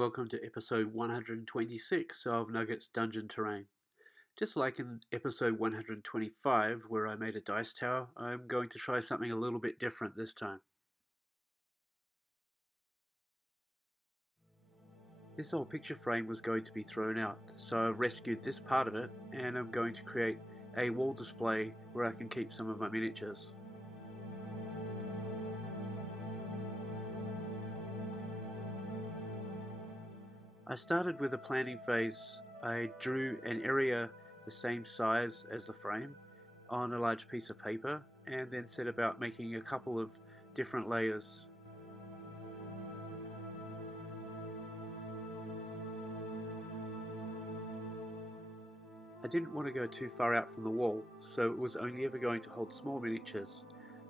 welcome to episode 126 of Nugget's Dungeon Terrain. Just like in episode 125 where I made a dice tower, I'm going to try something a little bit different this time. This old picture frame was going to be thrown out, so I've rescued this part of it and I'm going to create a wall display where I can keep some of my miniatures. I started with a planning phase. I drew an area the same size as the frame on a large piece of paper and then set about making a couple of different layers. I didn't want to go too far out from the wall, so it was only ever going to hold small miniatures,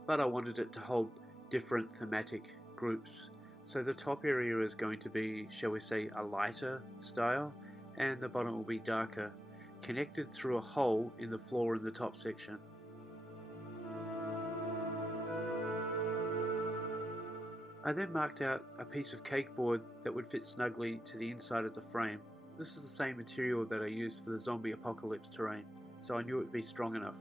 but I wanted it to hold different thematic groups. So the top area is going to be, shall we say, a lighter style, and the bottom will be darker, connected through a hole in the floor in the top section. I then marked out a piece of cake board that would fit snugly to the inside of the frame. This is the same material that I used for the zombie apocalypse terrain, so I knew it would be strong enough.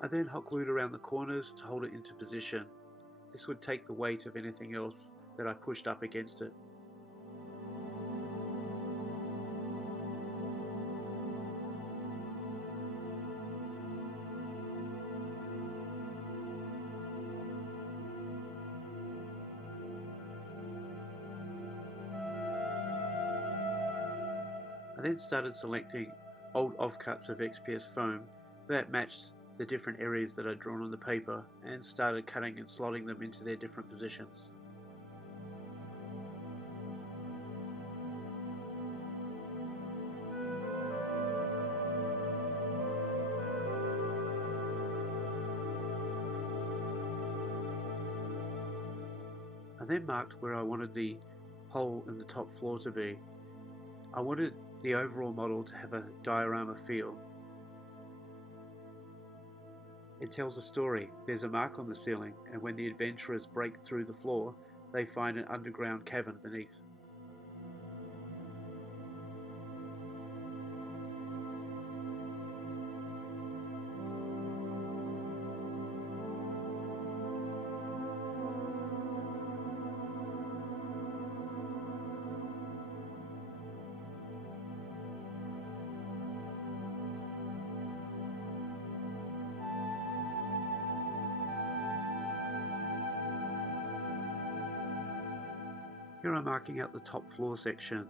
I then hot glued around the corners to hold it into position. This would take the weight of anything else that I pushed up against it. I then started selecting old offcuts of XPS foam that matched the different areas that I'd drawn on the paper and started cutting and slotting them into their different positions. I then marked where I wanted the hole in the top floor to be. I wanted the overall model to have a diorama feel. It tells a story. There's a mark on the ceiling, and when the adventurers break through the floor, they find an underground cavern beneath. Here I'm marking out the top floor section.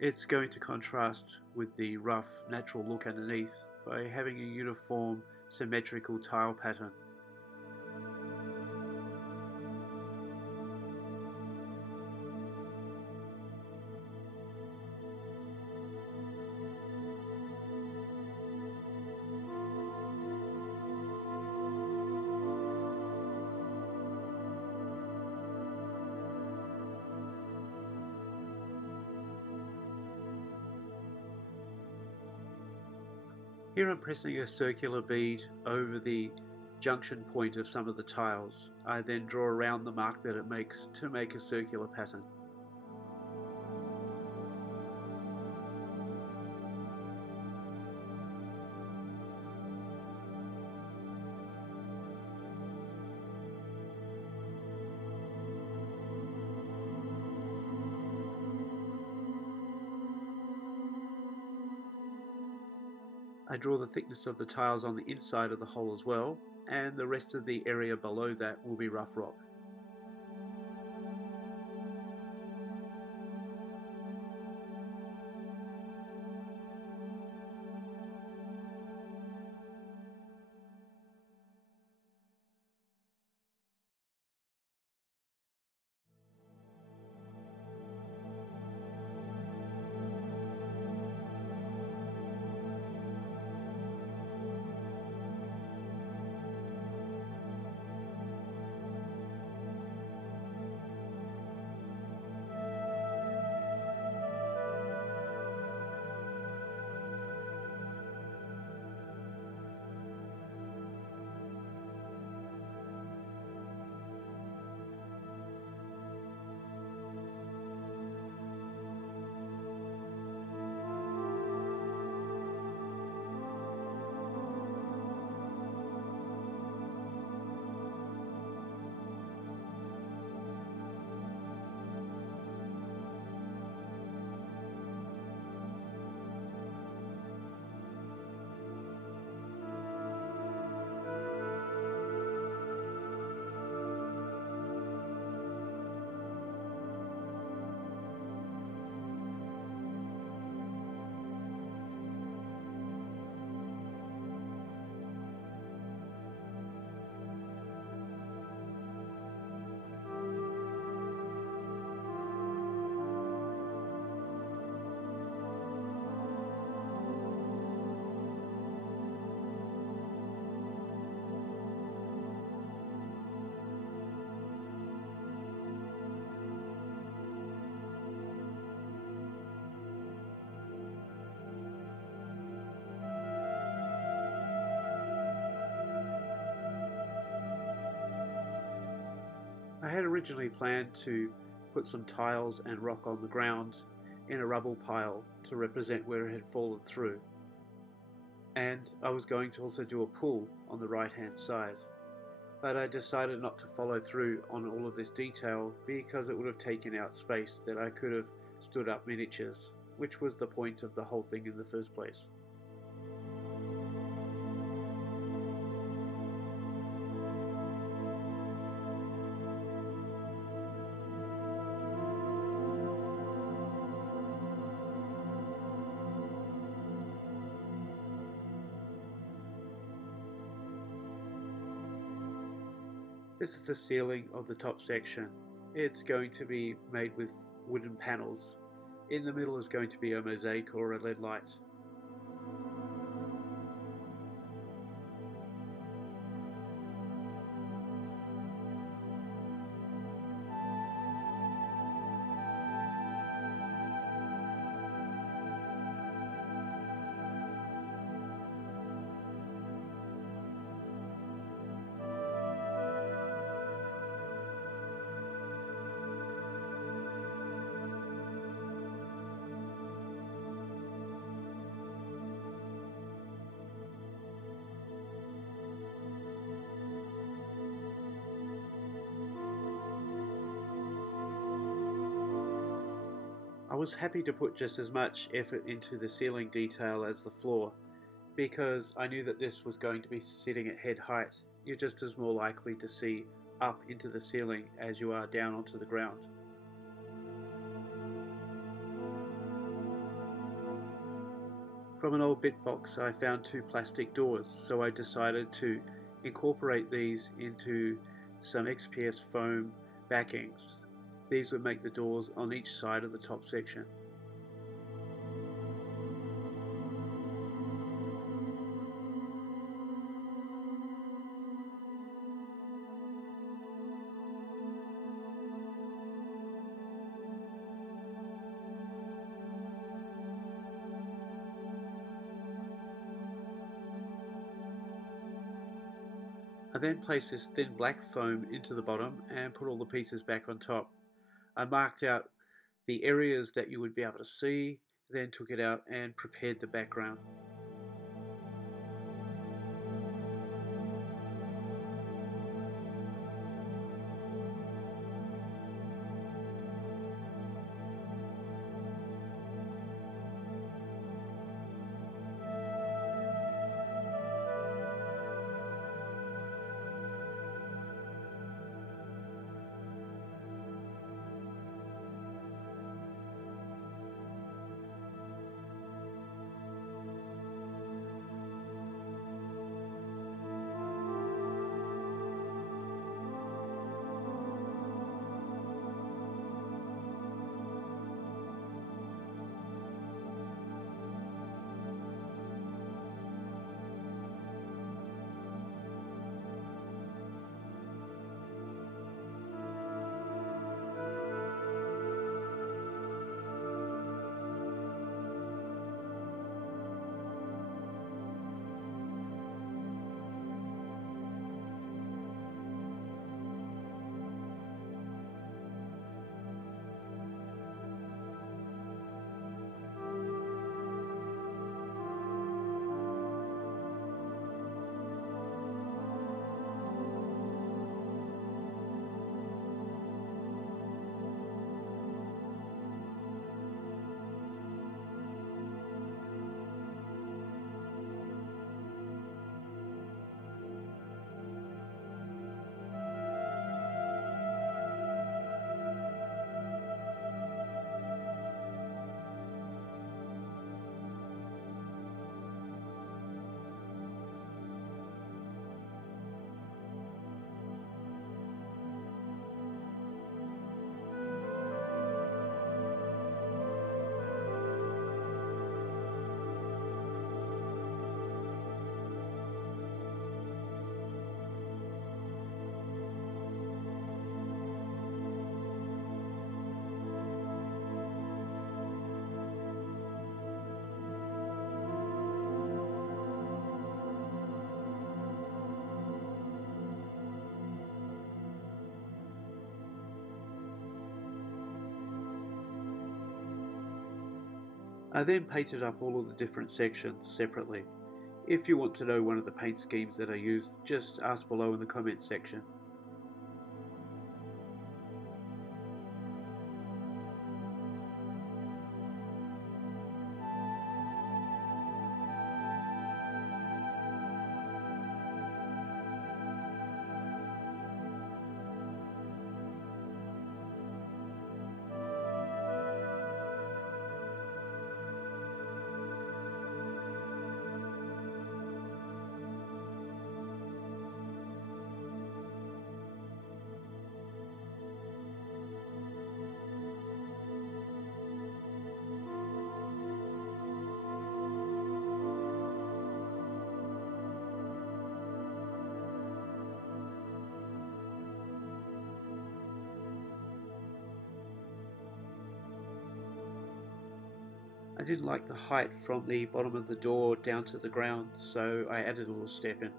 It's going to contrast with the rough, natural look underneath by having a uniform, symmetrical tile pattern. Here I'm pressing a circular bead over the junction point of some of the tiles. I then draw around the mark that it makes to make a circular pattern. I draw the thickness of the tiles on the inside of the hole as well, and the rest of the area below that will be rough rock. I had originally planned to put some tiles and rock on the ground in a rubble pile to represent where it had fallen through, and I was going to also do a pool on the right hand side, but I decided not to follow through on all of this detail because it would have taken out space that I could have stood up miniatures, which was the point of the whole thing in the first place. This is the ceiling of the top section. It's going to be made with wooden panels. In the middle is going to be a mosaic or a LED light. I was happy to put just as much effort into the ceiling detail as the floor, because I knew that this was going to be sitting at head height. You're just as more likely to see up into the ceiling as you are down onto the ground. From an old bit box I found 2 plastic doors, so I decided to incorporate these into some XPS foam backings. These would make the doors on each side of the top section. I then placed this thin black foam into the bottom and put all the pieces back on top. I marked out the areas that you would be able to see, then took it out and prepared the background. I then painted up all of the different sections separately. If you want to know one of the paint schemes that I used, just ask below in the comments section. I didn't like the height from the bottom of the door down to the ground, so I added a little step in.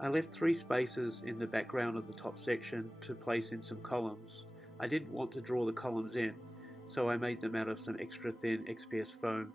I left 3 spaces in the background of the top section to place in some columns. I didn't want to draw the columns in, so I made them out of some extra thin XPS foam.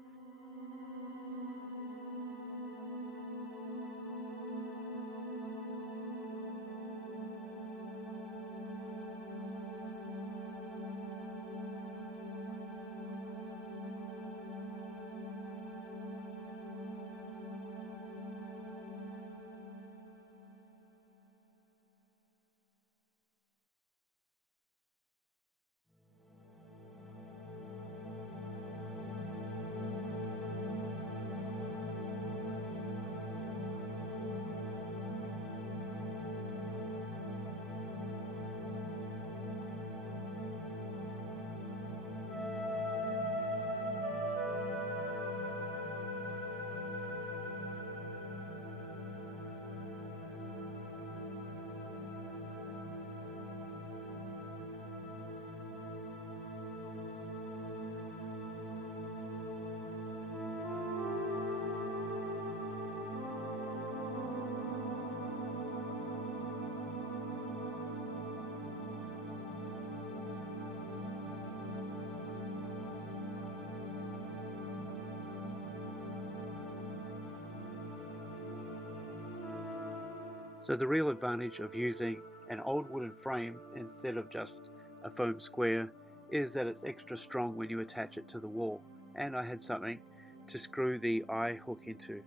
So the real advantage of using an old wooden frame instead of just a foam square is that it's extra strong when you attach it to the wall, and I had something to screw the eye hook into.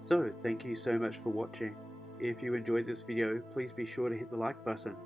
So thank you so much for watching. If you enjoyed this video, please be sure to hit the like button.